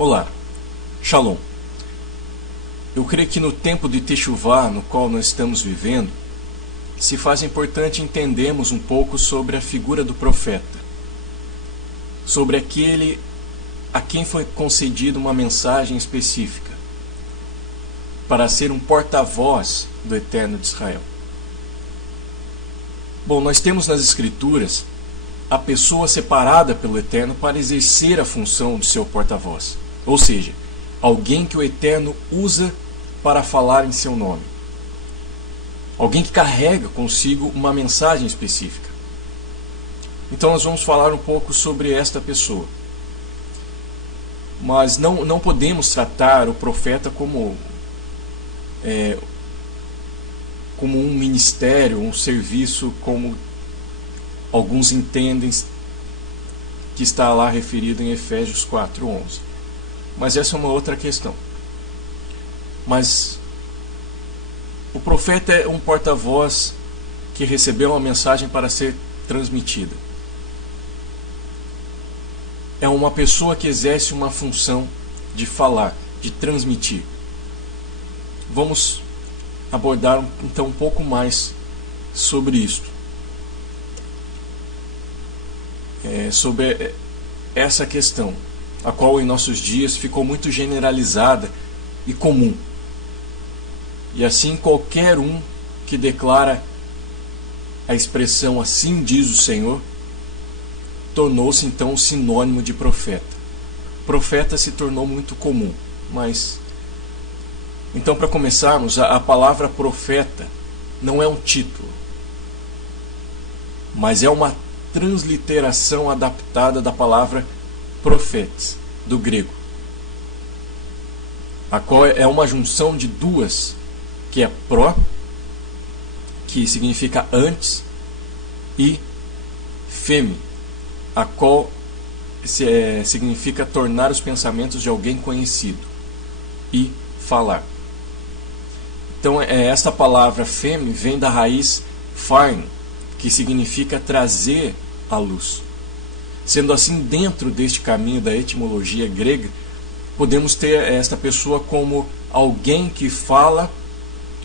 Olá, Shalom. Eu creio que no tempo de Teshuvá, no qual nós estamos vivendo, se faz importante entendermos um pouco sobre a figura do profeta, sobre aquele a quem foi concedida uma mensagem específica, para ser um porta-voz do Eterno de Israel. Bom, nós temos nas Escrituras a pessoa separada pelo Eterno para exercer a função de seu porta-voz, ou seja, alguém que o Eterno usa para falar em seu nome. Alguém que carrega consigo uma mensagem específica. Então nós vamos falar um pouco sobre esta pessoa. Mas não podemos tratar o profeta como um ministério, um serviço, como alguns entendem que está lá referido em Efésios 4:11. Mas essa é uma outra questão. Mas o profeta é um porta-voz que recebeu uma mensagem para ser transmitida. É uma pessoa que exerce uma função de falar, de transmitir. Vamos abordar então um pouco mais sobre isto. Sobre essa questão, a qual em nossos dias ficou muito generalizada e comum. E assim qualquer um que declara a expressão "assim diz o Senhor" tornou-se então sinônimo de profeta. Profeta se tornou muito comum, mas então, para começarmos, a palavra profeta não é um título, mas é uma transliteração adaptada da palavra profetes, do grego, a qual é uma junção de duas, que é pro, que significa antes, e feme, a qual significa tornar os pensamentos de alguém conhecido, e falar. Então, esta palavra feme vem da raiz farn, que significa trazer à luz. Sendo assim, dentro deste caminho da etimologia grega, podemos ter esta pessoa como alguém que fala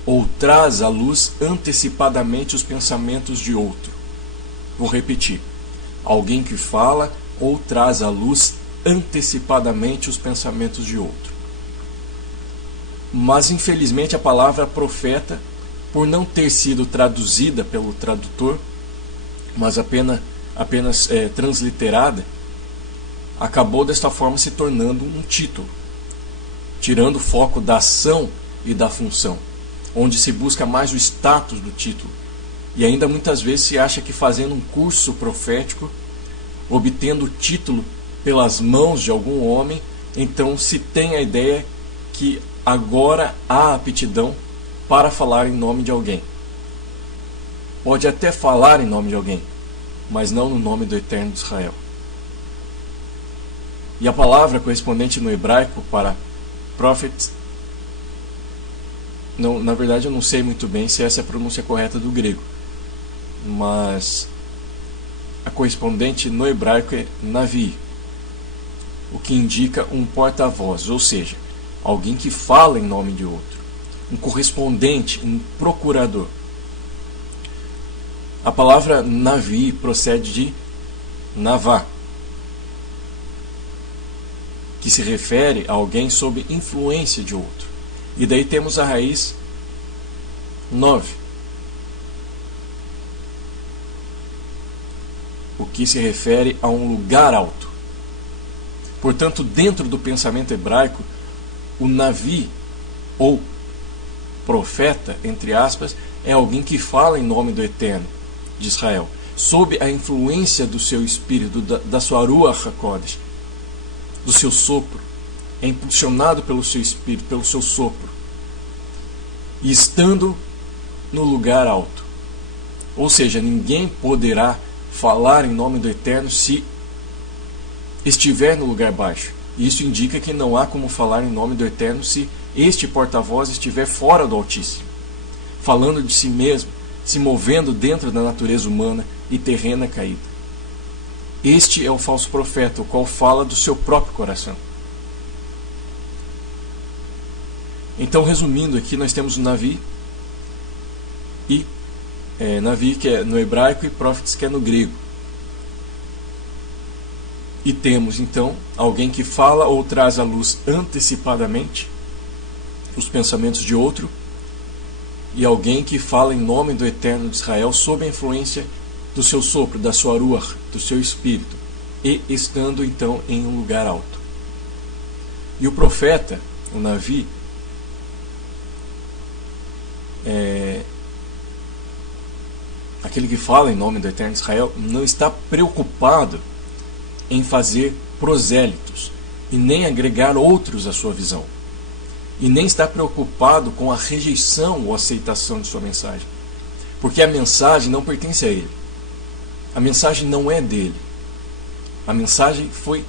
ou traz à luz antecipadamente os pensamentos de outro. Vou repetir. Alguém que fala ou traz à luz antecipadamente os pensamentos de outro. Mas infelizmente a palavra profeta, por não ter sido traduzida pelo tradutor, mas apenas transliterada, acabou desta forma se tornando um título, tirando o foco da ação e da função, onde se busca mais o status do título. E ainda muitas vezes se acha que fazendo um curso profético, obtendo o título pelas mãos de algum homem, então se tem a ideia que agora há aptidão para falar em nome de alguém. Pode até falar em nome de alguém, mas não no nome do Eterno de Israel. E a palavra correspondente no hebraico para prophet, na verdade eu não sei muito bem se essa é a pronúncia correta do grego, mas a correspondente no hebraico é navi, o que indica um porta-voz, ou seja, alguém que fala em nome de outro, um correspondente, um procurador. A palavra navi procede de navá, que se refere a alguém sob influência de outro. E daí temos a raiz nove, o que se refere a um lugar alto. Portanto, dentro do pensamento hebraico, o navi, ou profeta, entre aspas, é alguém que fala em nome do Eterno de Israel, sob a influência do seu espírito, da sua Ruach HaKodesh, do seu sopro, é impulsionado pelo seu espírito, pelo seu sopro, e estando no lugar alto. Ou seja, ninguém poderá falar em nome do Eterno se estiver no lugar baixo. Isso indica que não há como falar em nome do Eterno se este porta-voz estiver fora do Altíssimo, falando de si mesmo, se movendo dentro da natureza humana e terrena caída. Este é o falso profeta, o qual fala do seu próprio coração. Então, resumindo aqui, nós temos o Navi, e Navi, que é no hebraico, e Prophets, que é no grego. E temos, então, alguém que fala ou traz à luz antecipadamente os pensamentos de outro, e alguém que fala em nome do Eterno de Israel sob a influência do seu sopro, da sua ruach, do seu espírito, e estando então em um lugar alto. E o profeta, o Navi, aquele que fala em nome do Eterno de Israel, não está preocupado em fazer prosélitos e nem agregar outros à sua visão, e nem está preocupado com a rejeição ou aceitação de sua mensagem, porque a mensagem não pertence a ele, a mensagem não é dele, a mensagem foi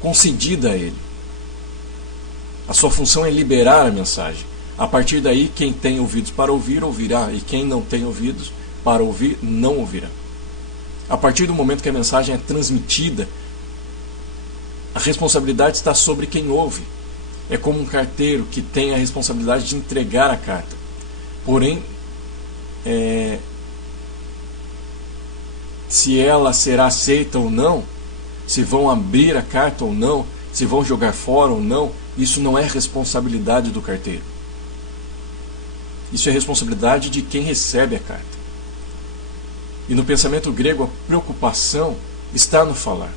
concedida a ele, a sua função é liberar a mensagem. A partir daí, quem tem ouvidos para ouvir, ouvirá, e quem não tem ouvidos para ouvir, não ouvirá. A partir do momento que a mensagem é transmitida, a responsabilidade está sobre quem ouve. É como um carteiro que tem a responsabilidade de entregar a carta. Porém, se ela será aceita ou não, se vão abrir a carta ou não, se vão jogar fora ou não, isso não é responsabilidade do carteiro. Isso é responsabilidade de quem recebe a carta. E no pensamento grego, a preocupação está no falar,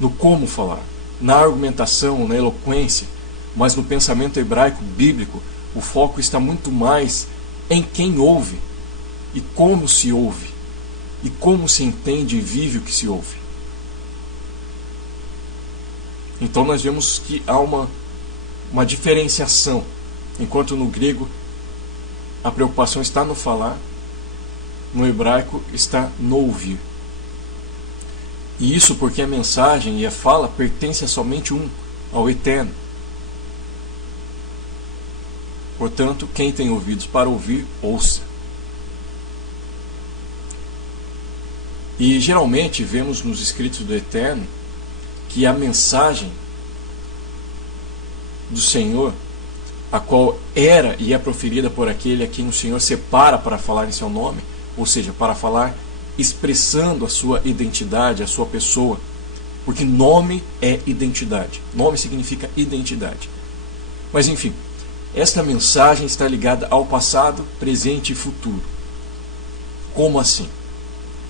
no como falar, na argumentação, na eloquência, mas no pensamento hebraico bíblico, o foco está muito mais em quem ouve, e como se ouve, e como se entende e vive o que se ouve. Então nós vemos que há uma diferenciação, enquanto no grego a preocupação está no falar, no hebraico está no ouvir. E isso porque a mensagem e a fala pertencem a somente ao Eterno. Portanto, quem tem ouvidos para ouvir, ouça. E geralmente vemos nos escritos do Eterno que a mensagem do Senhor, a qual era e é proferida por aquele a quem o Senhor separa para falar em seu nome, ou seja, para falar expressando a sua identidade, a sua pessoa, porque nome é identidade, nome significa identidade. Mas enfim, esta mensagem está ligada ao passado, presente e futuro. Como assim?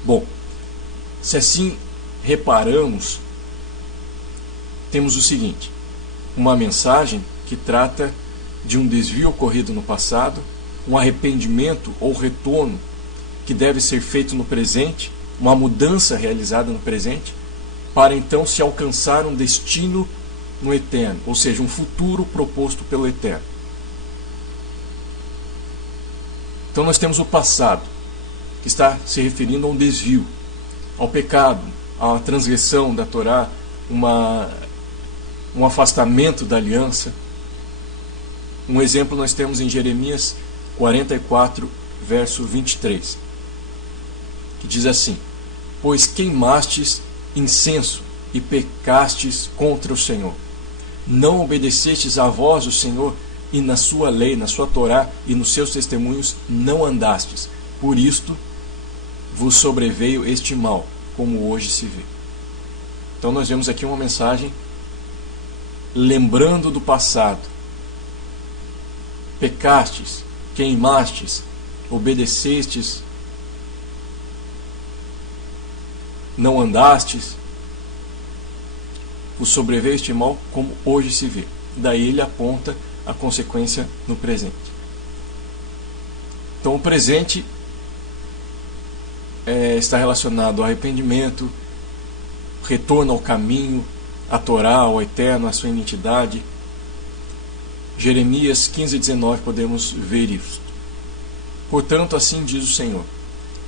Bom, se assim reparamos, temos o seguinte: uma mensagem que trata de um desvio ocorrido no passado, um arrependimento ou retorno que deve ser feito no presente, uma mudança realizada no presente, para então se alcançar um destino no Eterno, ou seja, um futuro proposto pelo Eterno. Então nós temos o passado, que está se referindo a um desvio, ao pecado, à transgressão da Torá, um afastamento da aliança. Um exemplo nós temos em Jeremias 44, verso 23, que diz assim: pois queimastes incenso e pecastes contra o Senhor, não obedecestes à voz do Senhor, e na sua lei, na sua Torá e nos seus testemunhos não andastes, por isto vos sobreveio este mal, como hoje se vê. Então nós vemos aqui uma mensagem lembrando do passado. Pecastes, queimastes, obedecestes, não andastes, vos sobreveio este mal, como hoje se vê. Daí ele aponta a consequência no presente. Então o presente está relacionado ao arrependimento, retorno ao caminho, à Torá, ao Eterno, à sua identidade. Jeremias 15:19 podemos ver isso. Portanto, assim diz o Senhor: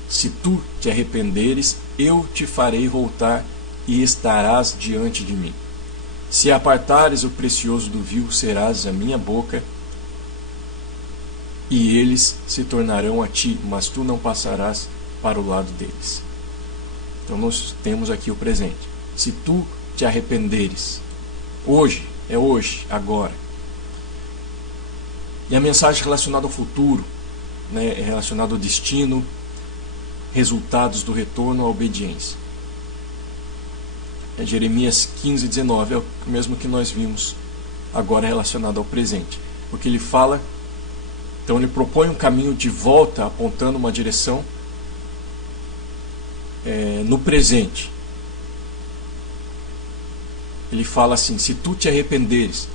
se tu te arrependeres, eu te farei voltar e estarás diante de mim. Se apartares o precioso do vil, serás a minha boca, e eles se tornarão a ti, mas tu não passarás para o lado deles. Então nós temos aqui o presente. Se tu te arrependeres, hoje, é hoje, agora. E a mensagem relacionada ao futuro, né, é relacionada ao destino, resultados do retorno à obediência. Jeremias 15, 19 é o mesmo que nós vimos agora relacionado ao presente, porque ele fala, então ele propõe um caminho de volta apontando uma direção no presente. Ele fala assim: se tu te arrependeres,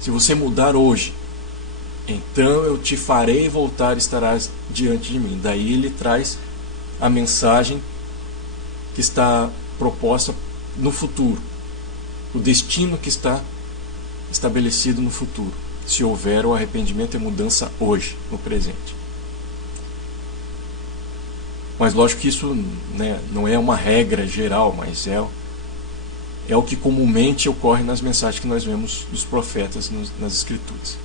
se você mudar hoje, então eu te farei voltar e estarás diante de mim. Daí ele traz a mensagem que está proposta no futuro, o destino que está estabelecido no futuro, se houver o arrependimento e mudança hoje, no presente. Mas lógico que isso, né, não é uma regra geral, mas é o que comumente ocorre nas mensagens que nós vemos dos profetas nas Escrituras.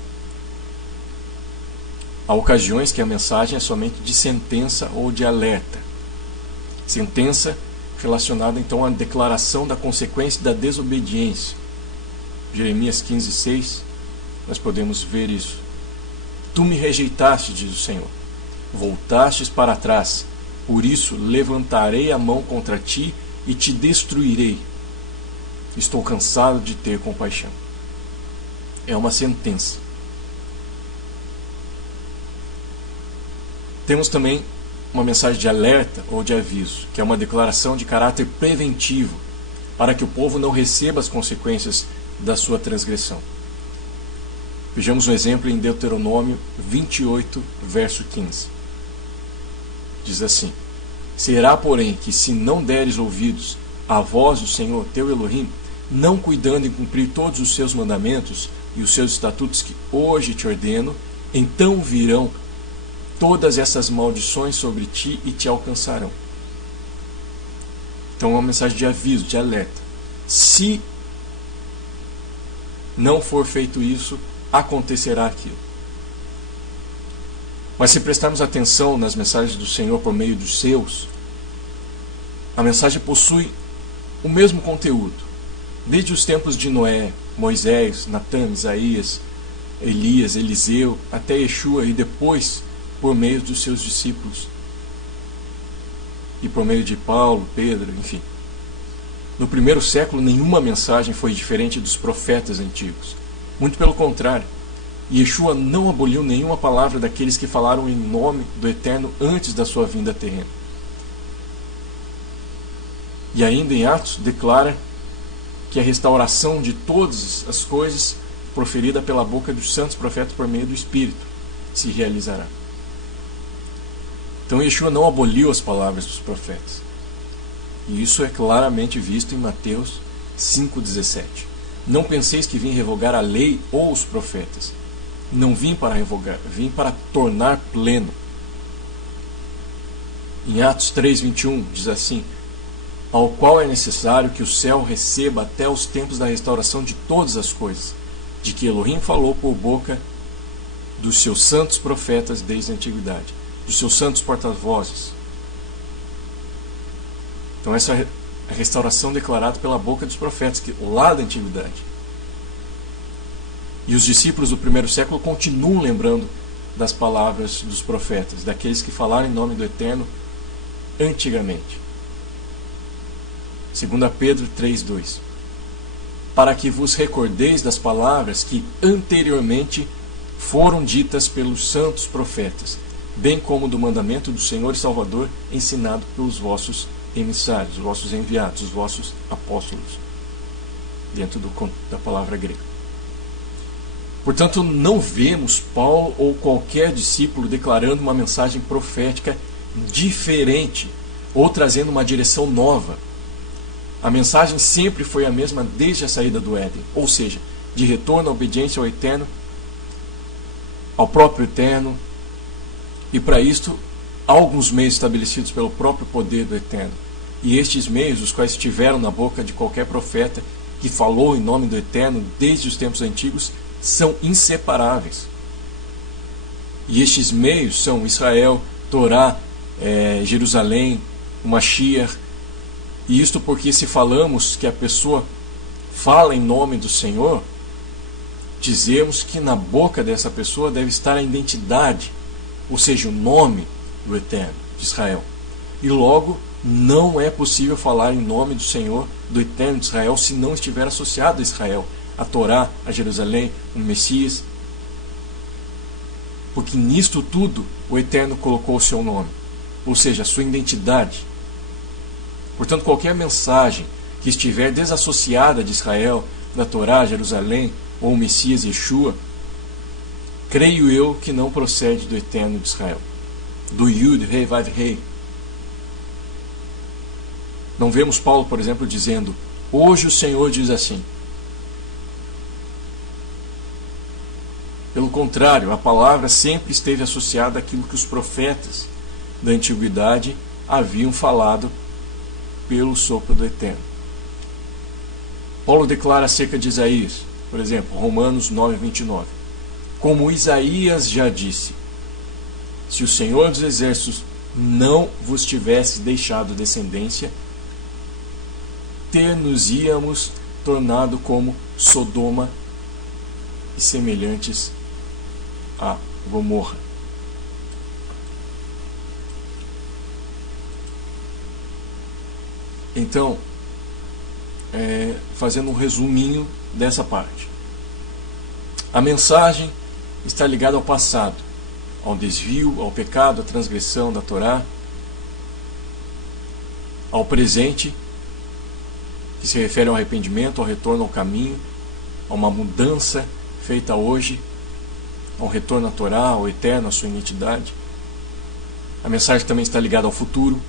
Há ocasiões que a mensagem é somente de sentença ou de alerta. Sentença relacionada então à declaração da consequência da desobediência. Jeremias 15, 6, nós podemos ver isso. Tu me rejeitaste, diz o Senhor, voltastes para trás, por isso levantarei a mão contra ti e te destruirei. Estou cansado de ter compaixão. É uma sentença. Temos também uma mensagem de alerta ou de aviso, que é uma declaração de caráter preventivo, para que o povo não receba as consequências da sua transgressão. Vejamos um exemplo em Deuteronômio 28, verso 15. Diz assim: será, porém, que se não deres ouvidos à voz do Senhor teu Elohim, não cuidando em cumprir todos os seus mandamentos e os seus estatutos que hoje te ordeno, então virão todas essas maldições sobre ti e te alcançarão. Então é uma mensagem de aviso, de alerta. Se não for feito isso, acontecerá aquilo. Mas se prestarmos atenção nas mensagens do Senhor por meio dos seus, a mensagem possui o mesmo conteúdo. Desde os tempos de Noé, Moisés, Natã, Isaías, Elias, Eliseu, até Yeshua, e depois por meio dos seus discípulos, e por meio de Paulo, Pedro, enfim. No primeiro século, nenhuma mensagem foi diferente dos profetas antigos. Muito pelo contrário, Yeshua não aboliu nenhuma palavra daqueles que falaram em nome do Eterno antes da sua vinda terrena. E ainda em Atos, declara que a restauração de todas as coisas proferida pela boca dos santos profetas por meio do Espírito se realizará. Então Yeshua não aboliu as palavras dos profetas. E isso é claramente visto em Mateus 5,17. Não penseis que vim revogar a lei ou os profetas. Não vim para revogar, vim para tornar pleno. Em Atos 3,21 diz assim: ao qual é necessário que o céu receba até os tempos da restauração de todas as coisas, de que Elohim falou por boca dos seus santos profetas desde a antiguidade, dos seus santos porta-vozes. Então essa é a restauração declarada pela boca dos profetas, lá da antiguidade. E os discípulos do primeiro século continuam lembrando das palavras dos profetas, daqueles que falaram em nome do Eterno antigamente. 2 Pedro 3,2. Para que vos recordeis das palavras que anteriormente foram ditas pelos santos profetas, bem como do mandamento do Senhor e Salvador ensinado pelos vossos emissários, os vossos enviados, os vossos apóstolos, dentro da palavra grega. Portanto, não vemos Paulo ou qualquer discípulo declarando uma mensagem profética diferente ou trazendo uma direção nova. A mensagem sempre foi a mesma desde a saída do Éden, ou seja, de retorno à obediência ao Eterno, ao próprio Eterno, e para isto há alguns meios estabelecidos pelo próprio poder do Eterno. E estes meios, os quais estiveram na boca de qualquer profeta que falou em nome do Eterno desde os tempos antigos, são inseparáveis. E estes meios são Israel, Torá, Jerusalém, o Mashiach. E isto porque se falamos que a pessoa fala em nome do Senhor, dizemos que na boca dessa pessoa deve estar a identidade, ou seja, o nome do Eterno de Israel. E logo, não é possível falar em nome do Senhor, do Eterno de Israel, se não estiver associado a Israel, a Torá, a Jerusalém, o Messias. Porque nisto tudo o Eterno colocou o seu nome, ou seja, a sua identidade. Portanto, qualquer mensagem que estiver desassociada de Israel, da Torá, Jerusalém, ou o Messias Yeshua, creio eu que não procede do Eterno de Israel, do Yud, Rei, Vav, Rei. Não vemos Paulo, por exemplo, dizendo: hoje o Senhor diz assim. Pelo contrário, a palavra sempre esteve associada àquilo que os profetas da antiguidade haviam falado pelo sopro do Eterno. Paulo declara acerca de Isaías, por exemplo, Romanos 9:29. Como Isaías já disse: se o Senhor dos Exércitos não vos tivesse deixado descendência, ter-nos-íamos tornado como Sodoma e semelhantes a Gomorra. Então, fazendo um resuminho dessa parte, a mensagem está ligada ao passado, ao desvio, ao pecado, à transgressão da Torá, ao presente, que se refere ao arrependimento, ao retorno ao caminho, a uma mudança feita hoje, ao retorno à Torá, ao Eterno, à sua identidade. A mensagem também está ligada ao futuro,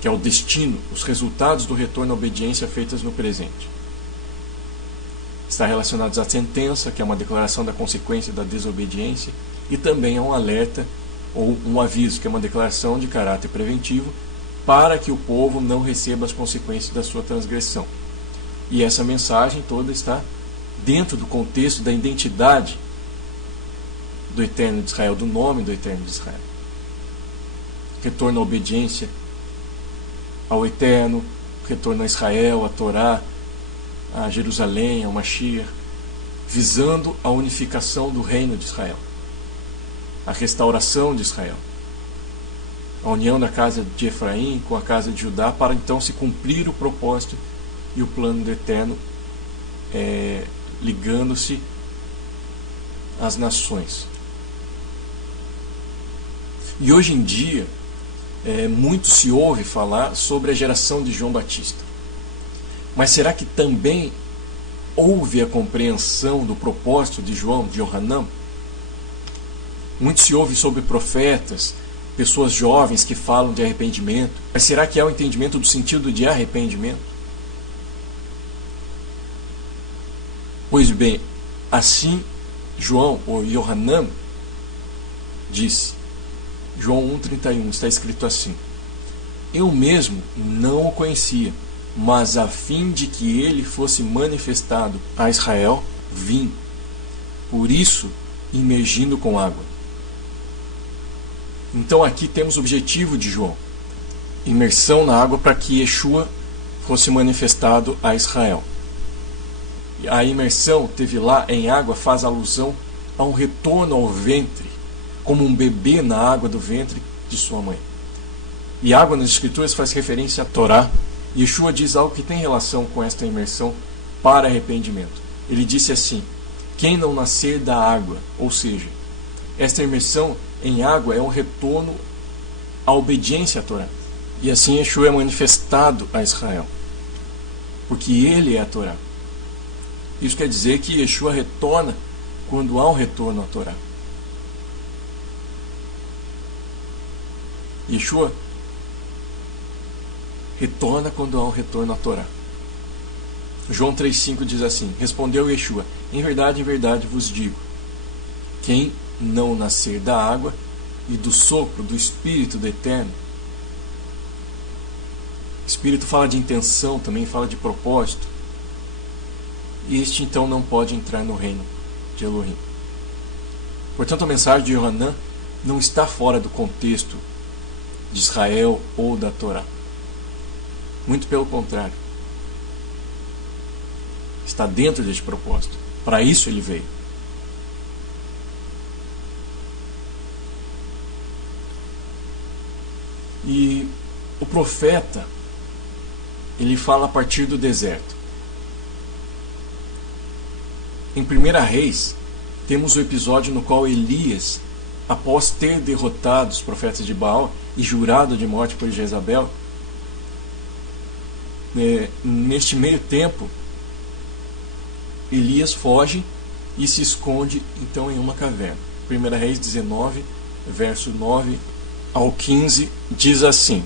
que é o destino, os resultados do retorno à obediência feitas no presente. Está relacionados à sentença, que é uma declaração da consequência da desobediência, e também a um alerta ou um aviso, que é uma declaração de caráter preventivo, para que o povo não receba as consequências da sua transgressão. E essa mensagem toda está dentro do contexto da identidade do Eterno de Israel, do nome do Eterno de Israel. Retorno à obediência ao Eterno, retorno a Israel, a Torá, a Jerusalém, ao Mashiach, visando a unificação do reino de Israel, a restauração de Israel, a união da casa de Efraim com a casa de Judá, para então se cumprir o propósito e o plano do Eterno, ligando-se às nações. E hoje em dia, muito se ouve falar sobre a geração de João Batista. Mas será que também houve a compreensão do propósito de João, de Yohanan? Muito se ouve sobre profetas, pessoas jovens que falam de arrependimento. Mas será que há o entendimento do sentido de arrependimento? Pois bem, assim João, ou Yohanan, disse, João 1,31, está escrito assim: eu mesmo não o conhecia, mas a fim de que ele fosse manifestado a Israel, vim, por isso imergindo com água. Então aqui temos o objetivo de João, imersão na água para que Yeshua fosse manifestado a Israel. A imersão, teve lá em água, faz alusão a um retorno ao ventre, como um bebê na água do ventre de sua mãe. E água nas Escrituras faz referência à Torá. Yeshua diz algo que tem relação com esta imersão para arrependimento. Ele disse assim: quem não nascer da água, ou seja, esta imersão em água é um retorno à obediência à Torá. E assim Yeshua é manifestado a Israel, porque ele é a Torá. Isso quer dizer que Yeshua retorna quando há um retorno à Torá. Yeshua retorna quando há um retorno à Torá. João 3,5 diz assim: respondeu Yeshua: em verdade vos digo, quem não nascer da água e do sopro do Espírito do Eterno. Espírito fala de intenção, também fala de propósito. Este então não pode entrar no reino de Elohim. Portanto, a mensagem de Yohanan não está fora do contexto de Israel ou da Torá. Muito pelo contrário. Está dentro deste propósito, Para isso ele veio. E o profeta, ele fala a partir do deserto. Em 1 Reis, temos o episódio no qual Elias, após ter derrotado os profetas de Baal e jurado de morte por Jezabel, neste meio tempo, Elias foge e se esconde então em uma caverna. 1 Reis 19, verso 9 ao 15, diz assim: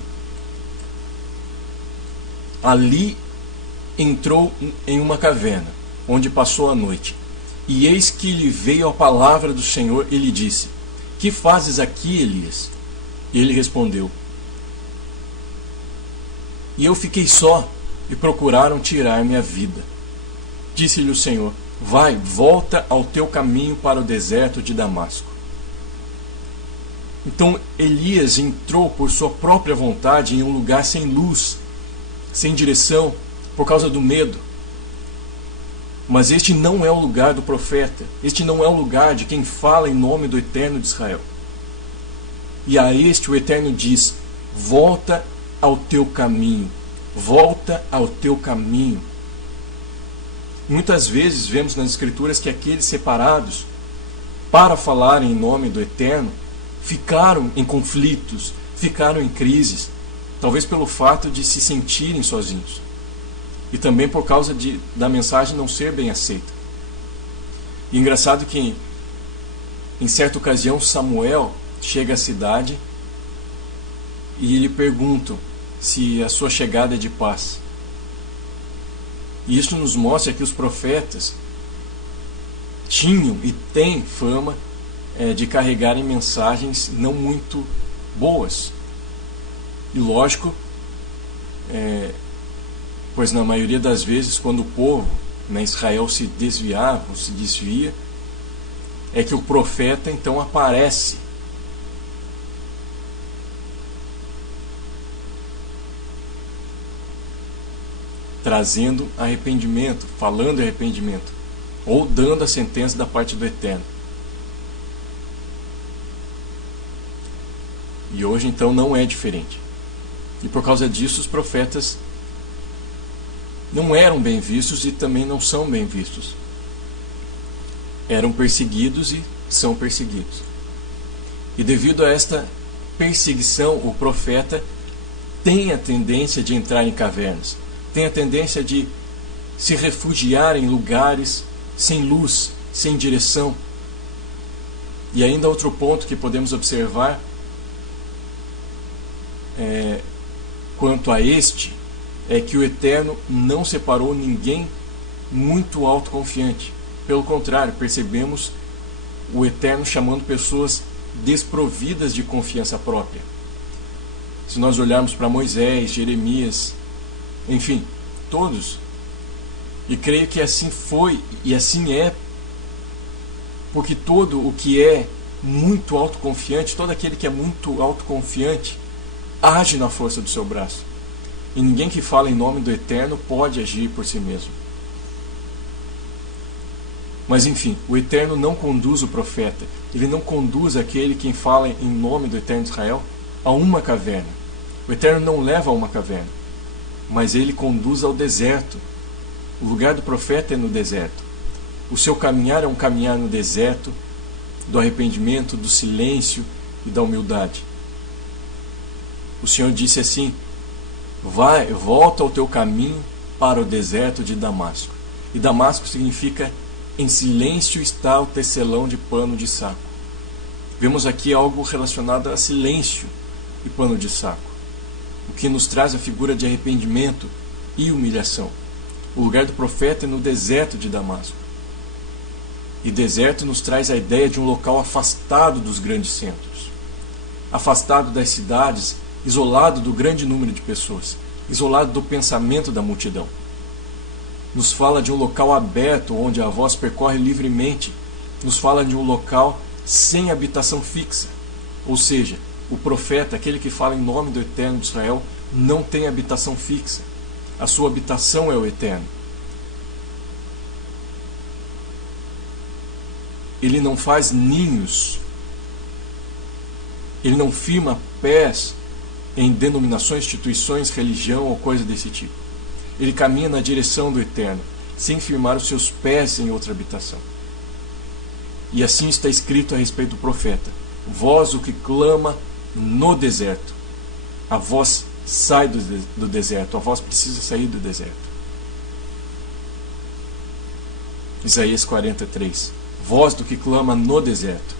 ali entrou em uma caverna, onde passou a noite. E eis que lhe veio a palavra do Senhor e lhe disse: que fazes aqui, Elias? E ele respondeu: e eu fiquei só, e procuraram tirar-me a vida. Disse-lhe o Senhor: vai, volta ao teu caminho para o deserto de Damasco. Então Elias entrou por sua própria vontade em um lugar sem luz, sem direção, por causa do medo. Mas este não é o lugar do profeta, este não é o lugar de quem fala em nome do Eterno de Israel. E a este o Eterno diz: volta ao teu caminho, volta ao teu caminho. Muitas vezes vemos nas Escrituras que aqueles separados para falar em nome do Eterno ficaram em conflitos, ficaram em crises, talvez pelo fato de se sentirem sozinhos. E também por causa da mensagem não ser bem aceita. E engraçado que, em certa ocasião, Samuel chega à cidade e lhe perguntam se a sua chegada é de paz. E isso nos mostra que os profetas tinham e têm fama de carregarem mensagens não muito boas. E lógico, pois na maioria das vezes, quando o povo, Israel, se desviava ou se desvia, é que o profeta então aparece trazendo arrependimento, falando de arrependimento, ou dando a sentença da parte do Eterno. E hoje então não é diferente. E por causa disso os profetas não eram bem vistos e também não são bem vistos. Eram perseguidos e são perseguidos. E devido a esta perseguição, o profeta tem a tendência de entrar em cavernas, tem a tendência de se refugiar em lugares sem luz, sem direção. E ainda outro ponto que podemos observar quanto a este é que o Eterno não separou ninguém muito autoconfiante. Pelo contrário, percebemos o Eterno chamando pessoas desprovidas de confiança própria. Se nós olharmos para Moisés, Jeremias, enfim, todos, e creio que assim foi e assim é, porque todo o que é muito autoconfiante, todo aquele que é muito autoconfiante, age na força do seu braço. E ninguém que fala em nome do Eterno pode agir por si mesmo. Mas enfim, o Eterno não conduz o profeta, ele não conduz aquele quem fala em nome do Eterno de Israel a uma caverna. O Eterno não leva a uma caverna, mas ele conduz ao deserto. O lugar do profeta é no deserto. O seu caminhar é um caminhar no deserto, do arrependimento, do silêncio e da humildade. O Senhor disse assim: vai, volta ao teu caminho para o deserto de Damasco. E Damasco significa: em silêncio está o tecelão de pano de saco. Vemos aqui algo relacionado a silêncio e pano de saco, o que nos traz a figura de arrependimento e humilhação. O lugar do profeta é no deserto de Damasco. E deserto nos traz a ideia de um local afastado dos grandes centros, afastado das cidades, isolado do grande número de pessoas, isolado do pensamento da multidão. Nos fala de um local aberto, onde a voz percorre livremente. Nos fala de um local sem habitação fixa. Ou seja, o profeta, aquele que fala em nome do Eterno de Israel, não tem habitação fixa. A sua habitação é o Eterno. ele não faz ninhos, ele não firma pés em denominações, instituições, religião ou coisa desse tipo. Ele caminha na direção do Eterno, sem firmar os seus pés em outra habitação. E assim está escrito a respeito do profeta: voz o que clama no deserto. A voz sai do deserto, a voz precisa sair do deserto. Isaías 43. Voz do que clama no deserto.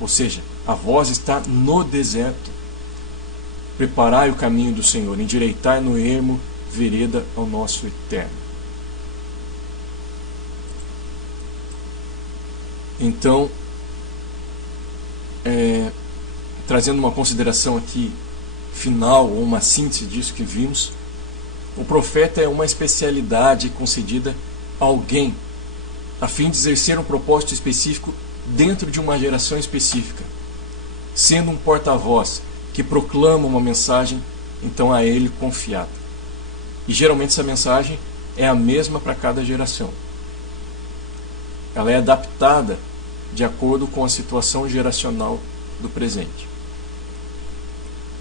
Ou seja, a voz está no deserto. Preparai o caminho do Senhor, endireitai no ermo vereda ao nosso Eterno. Então, trazendo uma consideração aqui final, ou uma síntese disso que vimos, o profeta é uma especialidade concedida a alguém, a fim de exercer um propósito específico dentro de uma geração específica, sendo um porta-voz que proclama uma mensagem, então a ele confiada. E geralmente essa mensagem é a mesma para cada geração. Ela é adaptada de acordo com a situação geracional do presente.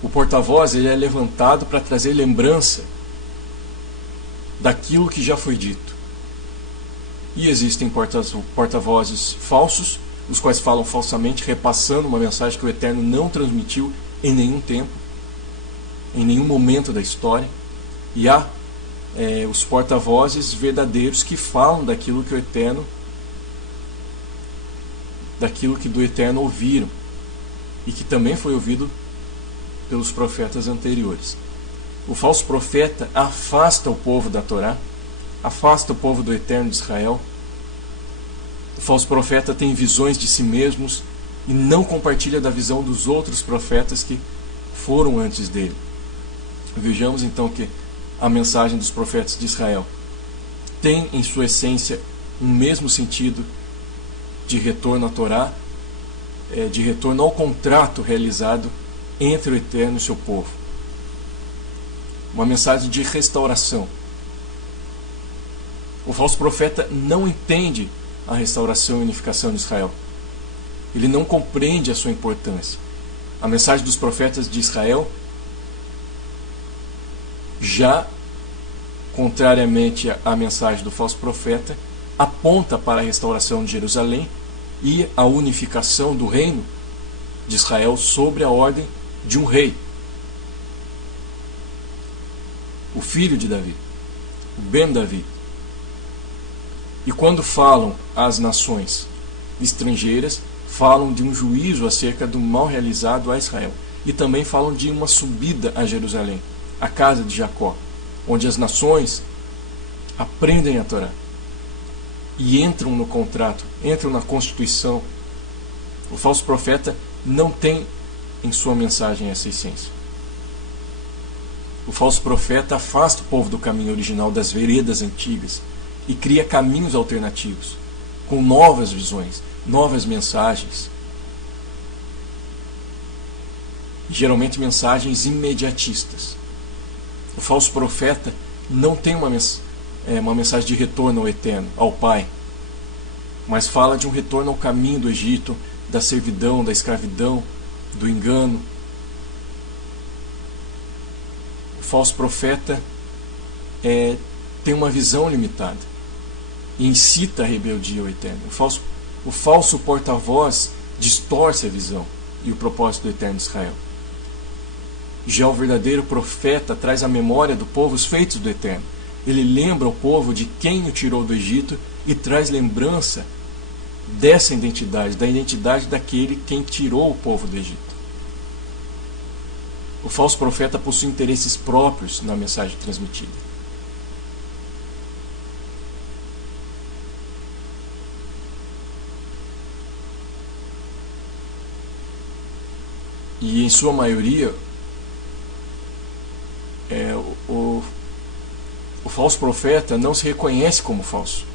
O porta-voz ele é levantado para trazer lembrança daquilo que já foi dito. E existem porta-vozes falsos, os quais falam falsamente, repassando uma mensagem que o Eterno não transmitiu em nenhum tempo, em nenhum momento da história. E há os porta-vozes verdadeiros que falam daquilo que o Eterno, daquilo que do Eterno ouviram, e que também foi ouvido pelos profetas anteriores. O falso profeta afasta o povo da Torá, afasta o povo do Eterno de Israel. O falso profeta tem visões de si mesmos e não compartilha da visão dos outros profetas que foram antes dele. Vejamos então que a mensagem dos profetas de Israel tem em sua essência um mesmo sentido de retorno à Torá, de retorno ao contrato realizado entre o Eterno e seu povo. Uma mensagem de restauração. O falso profeta não entende a restauração e unificação de Israel. Ele não compreende a sua importância. A mensagem dos profetas de Israel, já contrariamente à mensagem do falso profeta, aponta para a restauração de Jerusalém e a unificação do reino de Israel sob a ordem de um rei, o filho de Davi, o Ben Davi. E quando falam às nações estrangeiras, falam de um juízo acerca do mal realizado a Israel. E também falam de uma subida a Jerusalém, a casa de Jacó, onde as nações aprendem a Torá e entram no contrato, entram na Constituição. O falso profeta não tem em sua mensagem essa essência. O falso profeta afasta o povo do caminho original, das veredas antigas, e cria caminhos alternativos, com novas visões, novas mensagens. Geralmente mensagens imediatistas. O falso profeta não tem uma mensagem de retorno ao Eterno, ao Pai, mas fala de um retorno ao caminho do Egito, da servidão, da escravidão, do engano. O falso profeta tem uma visão limitada e incita a rebeldia ao Eterno. O falso porta-voz distorce a visão e o propósito do Eterno de Israel. Já o verdadeiro profeta traz à memória do povo os feitos do Eterno. Ele lembra o povo de quem o tirou do Egito e traz lembrança dessa identidade, da identidade daquele quem tirou o povo do Egito. O falso profeta possui interesses próprios na mensagem transmitida. E em sua maioria, o falso profeta não se reconhece como falso.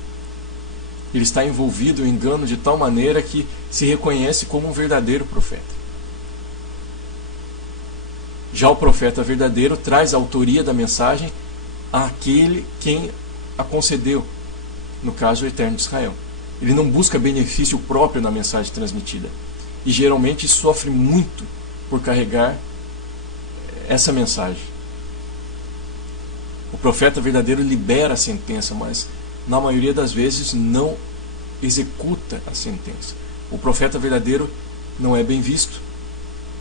Ele está envolvido em engano de tal maneira que se reconhece como um verdadeiro profeta. Já o profeta verdadeiro traz a autoria da mensagem àquele quem a concedeu, no caso o Eterno de Israel. Ele não busca benefício próprio na mensagem transmitida. E geralmente sofre muito por carregar essa mensagem. O profeta verdadeiro libera a sentença, mas na maioria das vezes não executa a sentença. O profeta verdadeiro não é bem visto,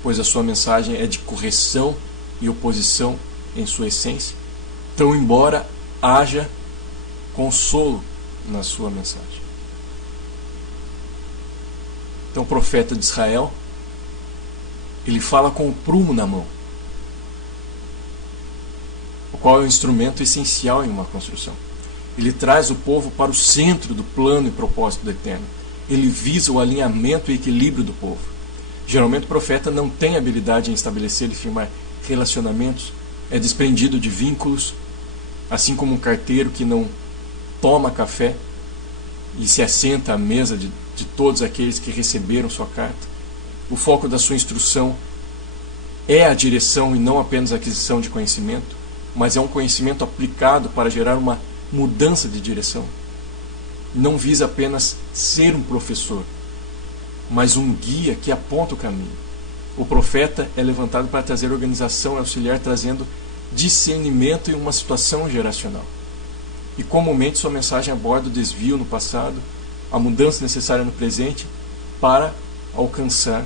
pois a sua mensagem é de correção e oposição em sua essência. Então, embora haja consolo na sua mensagem. Então, o profeta de Israel, ele fala com o prumo na mão, o qual é um instrumento essencial em uma construção. Ele traz o povo para o centro do plano e propósito do Eterno. Ele visa o alinhamento e equilíbrio do povo. Geralmente o profeta não tem habilidade em estabelecer e firmar relacionamentos, é desprendido de vínculos, assim como um carteiro que não toma café e se assenta à mesa de todos aqueles que receberam sua carta. O foco da sua instrução é a direção e não apenas a aquisição de conhecimento, mas é um conhecimento aplicado para gerar uma mudança de direção. Não visa apenas ser um professor, mas um guia que aponta o caminho. O profeta é levantado para trazer organização e auxiliar, trazendo discernimento em uma situação geracional. E comumente sua mensagem aborda o desvio no passado, a mudança necessária no presente, para alcançar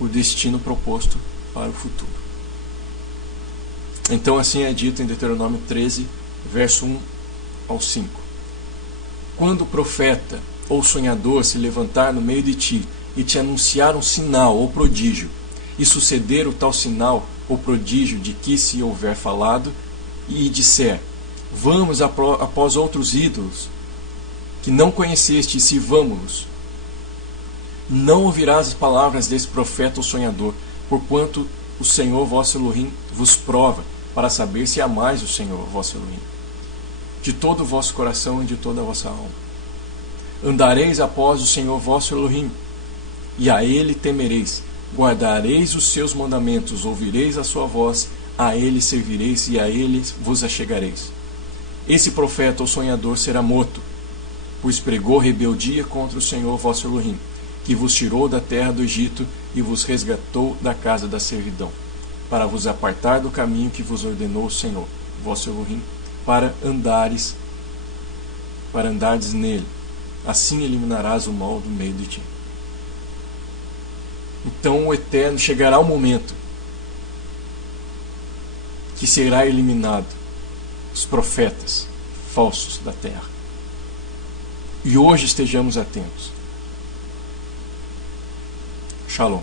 o destino proposto para o futuro. Então assim é dito em Deuteronômio 13, verso 1 ao 5. Quando o profeta ou sonhador se levantar no meio de ti e te anunciar um sinal ou prodígio, e suceder o tal sinal ou prodígio de que se houver falado, e disser, vamos após outros ídolos, que não conheceste, e sirvamo-los, não ouvirás as palavras desse profeta ou sonhador, porquanto o Senhor vosso Elohim vos prova, para saber se amais o Senhor vosso Elohim, de todo o vosso coração e de toda a vossa alma. Andareis após o Senhor vosso Elohim, e a Ele temereis, guardareis os seus mandamentos, ouvireis a sua voz, a Ele servireis e a Ele vos achegareis. Esse profeta ou sonhador será morto, pois pregou rebeldia contra o Senhor vosso Elohim, que vos tirou da terra do Egito e vos resgatou da casa da servidão, para vos apartar do caminho que vos ordenou o Senhor vosso Elohim, para andardes nele. Assim eliminarás o mal do meio de ti. Então o Eterno chegará o momento que será eliminado os profetas falsos da terra. E hoje estejamos atentos. Shalom.